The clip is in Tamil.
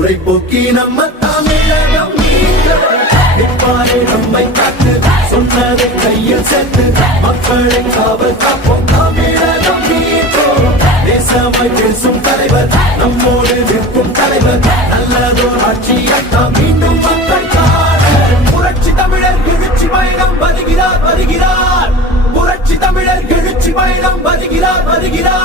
குறை போக்கி நம்ம தமிழகம் நிற்பாரே நம்மை காத்து சொன்னதை கையில் சேர்த்து மக்களை காவல் காப்போம் தமிழகம் மீட்போம் தேசமாய் பேசும் தலைவர் நம்மோடு நிற்கும் தலைவர் நல்லதோர் ஆட்சியத்தான் மீண்டும் மக்கள் காண புரட்சி தமிழர் எழுச்சி பயணம் வருகிறார் வருகிறார் புரட்சி தமிழர் எழுச்சி பயணம் வருகிறார் வருகிறார்